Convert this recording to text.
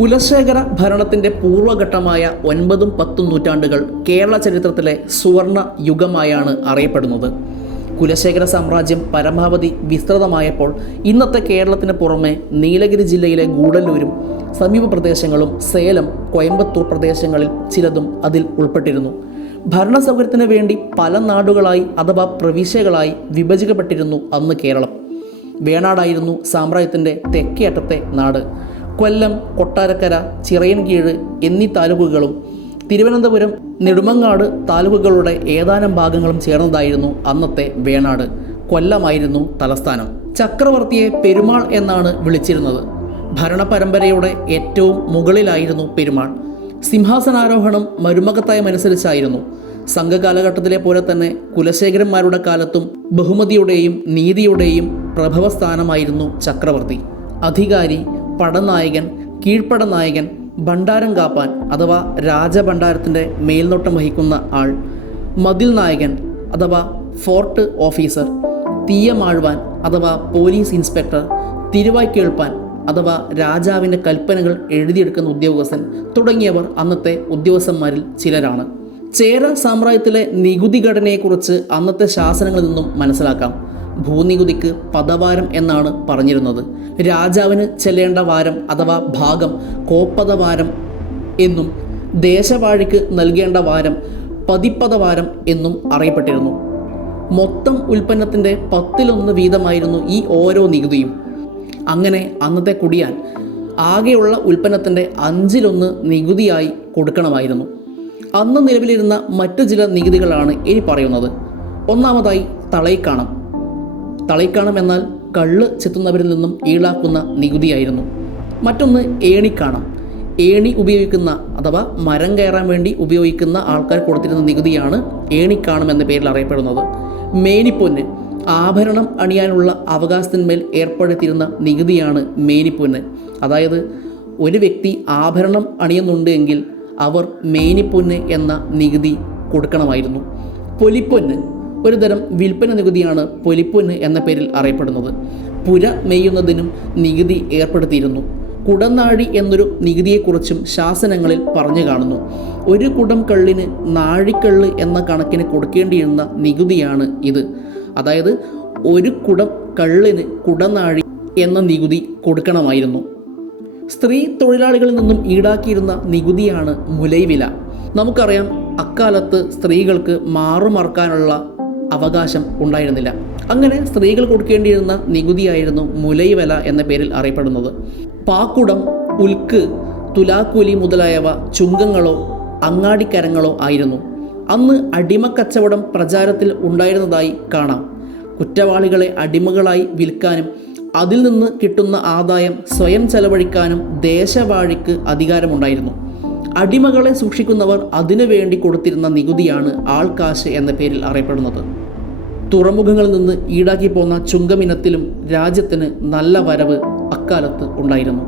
കുലശേഖര ഭരണത്തിൻ്റെ പൂർവ്വഘട്ടമായ 9ഉം 10ഉം നൂറ്റാണ്ടുകൾ കേരള ചരിത്രത്തിലെ സുവർണ യുഗമായാണ് അറിയപ്പെടുന്നത്. കുലശേഖര സാമ്രാജ്യം പരമാവധി വിസ്തൃതമായപ്പോൾ ഇന്നത്തെ കേരളത്തിന് പുറമെ നീലഗിരി ജില്ലയിലെ ഗൂഡല്ലൂരും സമീപ പ്രദേശങ്ങളും സേലം, കോയമ്പത്തൂർ പ്രദേശങ്ങളിൽ ചിലതും അതിൽ ഉൾപ്പെട്ടിരുന്നു. ഭരണസൗകര്യത്തിന് വേണ്ടി പല നാടുകളായി അഥവാ പ്രവിശ്യകളായി വിഭജിക്കപ്പെട്ടിരുന്നു അന്ന് കേരളം. വേണാടായിരുന്നു സാമ്രാജ്യത്തിൻ്റെ തെക്കേ അറ്റത്തെ നാട്. കൊല്ലം, കൊട്ടാരക്കര, ചിറയൻകീഴ് എന്നീ താലൂക്കുകളും തിരുവനന്തപുരം, നെടുമങ്ങാട് താലൂക്കുകളുടെ ഏതാനും ഭാഗങ്ങളും ചേർന്നതായിരുന്നു അന്നത്തെ വേണാട്. കൊല്ലമായിരുന്നു തലസ്ഥാനം. ചക്രവർത്തിയെ പെരുമാൾ എന്നാണ് വിളിച്ചിരുന്നത്. ഭരണപരമ്പരയുടെ ഏറ്റവും മുകളിലായിരുന്നു പെരുമാൾ. സിംഹാസനാരോഹണം മരുമകത്തായമനുസരിച്ചായിരുന്നു. സംഘകാലഘട്ടത്തിലെ പോലെ തന്നെ കുലശേഖരന്മാരുടെ കാലത്തും ബഹുമതിയുടെയും നീതിയുടെയും പ്രഭവസ്ഥാനമായിരുന്നു ചക്രവർത്തി. അധികാരി, പടനായകൻ, കീഴ്പ്പടനായകൻ, ഭണ്ഡാരം കാപ്പാൻ അഥവാ രാജഭണ്ഡാരത്തിൻ്റെ മേൽനോട്ടം വഹിക്കുന്ന ആൾ, മതിൽ നായകൻ അഥവാ ഫോർട്ട് ഓഫീസർ, തീയമാഴ്വാൻ അഥവാ പോലീസ് ഇൻസ്പെക്ടർ, തിരുവായ് കേൾപ്പാൻ അഥവാ രാജാവിൻ്റെ കൽപ്പനകൾ എഴുതിയെടുക്കുന്ന ഉദ്യോഗസ്ഥൻ തുടങ്ങിയവർ അന്നത്തെ ഉദ്യോഗസ്ഥന്മാരിൽ ചിലരാണ്. ചേര സാമ്രാജ്യത്തിലെ നികുതി ഘടനയെക്കുറിച്ച് അന്നത്തെ ശാസനങ്ങളിൽ നിന്നും മനസ്സിലാക്കാം. ഭൂനികുതിക്ക് പദവാരം എന്നാണ് പറഞ്ഞിരുന്നത്. രാജാവിന് ചെല്ലേണ്ട വാരം അഥവാ ഭാഗം കോപ്പദവാരം എന്നും ദേശവാഴിക്ക് നൽകേണ്ട വാരം പതിപ്പദവാരം എന്നും അറിയപ്പെട്ടിരുന്നു. മൊത്തം ഉൽപ്പന്നത്തിൻ്റെ 10% വീതമായിരുന്നു ഈ ഓരോ നികുതിയും. അങ്ങനെ അന്നത്തെ കുടിയാൻ ആകെയുള്ള ഉൽപ്പന്നത്തിൻ്റെ 1/5 നികുതിയായി കൊടുക്കണമായിരുന്നു. അന്ന് നിലവിലിരുന്ന മറ്റു ചില നികുതികളാണ് ഇനി പറയുന്നത്. ഒന്നാമതായി തളൈക്കാണം. തളൈക്കാണം എന്നാൽ കള്ള് ചെത്തുന്നവരിൽ നിന്നും ഈടാക്കുന്ന നികുതിയായിരുന്നു. മറ്റൊന്ന് ഏണിക്കാണം. ഏണി ഉപയോഗിക്കുന്ന അഥവാ മരം കയറാൻ വേണ്ടി ഉപയോഗിക്കുന്ന ആൾക്കാർ കൊടുത്തിരുന്ന നികുതിയാണ് ഏണിക്കാണം എന്ന പേരിൽ അറിയപ്പെടുന്നത്. മേനിപ്പൊന്ന്. ആഭരണം അണിയാനുള്ള അവകാശത്തിന്മേൽ ഏർപ്പെടുത്തിയിരുന്ന നികുതിയാണ് മേനിപ്പൊന്ന്. അതായത് ഒരു വ്യക്തി ആഭരണം അണിയുന്നുണ്ട് എങ്കിൽ അവർ മേനിപ്പൊന്ന് എന്ന നികുതി കൊടുക്കണമായിരുന്നു. പൊലിപ്പൊന്ന്. ഒരു തരം വിൽപ്പന നികുതിയാണ് പൊലിപ്പൊന്ന് എന്ന പേരിൽ അറിയപ്പെടുന്നത്. പുര മെയ്യുന്നതിനും നികുതി ഏർപ്പെടുത്തിയിരുന്നു. കുടനാഴി എന്നൊരു നികുതിയെക്കുറിച്ചും ശാസനങ്ങളിൽ പറഞ്ഞു കാണുന്നു. ഒരു കുടം കള്ളിന് നാഴിക്കള്ള് എന്ന കണക്കിന് കൊടുക്കേണ്ടിയിരുന്ന നികുതിയാണ് ഇത്. അതായത് ഒരു കുടം കള്ളിന് കുടനാഴി എന്ന നികുതി കൊടുക്കണമായിരുന്നു. സ്ത്രീ തൊഴിലാളികളിൽ നിന്നും ഈടാക്കിയിരുന്ന നികുതിയാണ് മുലൈവില. നമുക്കറിയാം, അക്കാലത്ത് സ്ത്രീകൾക്ക് മാറുമറക്കാനുള്ള അവകാശം ഉണ്ടായിരുന്നില്ല. അങ്ങനെ സ്ത്രീകൾ കൊടുക്കേണ്ടിയിരുന്ന നികുതിയായിരുന്നു മുലൈവില എന്ന പേരിൽ അറിയപ്പെടുന്നത്. പാക്കുടം, ഉൽക്ക്, തുലാക്കൂലി മുതലായവ ചുങ്കങ്ങളോ അങ്ങാടിക്കരങ്ങളോ ആയിരുന്നു. അന്ന് അടിമക്കച്ചവടം പ്രചാരത്തിൽ ഉണ്ടായിരുന്നതായി കാണാം. കുറ്റവാളികളെ അടിമകളായി വിൽക്കാനും അതിൽ നിന്ന് കിട്ടുന്ന ആദായം സ്വയം ചെലവഴിക്കാനും ദേശവാഴിക്ക് അധികാരമുണ്ടായിരുന്നു. അടിമകളെ സൂക്ഷിക്കുന്നവർ അതിനു വേണ്ടി കൊടുത്തിരുന്ന നികുതിയാണ് ആൾക്കാശ് എന്ന പേരിൽ അറിയപ്പെടുന്നത്. തുറമുഖങ്ങളിൽ നിന്ന് ഈടാക്കി പോന്ന ചുങ്കമിനത്തിലും രാജ്യത്തിന് നല്ല വരവ് അക്കാലത്ത് ഉണ്ടായിരുന്നു.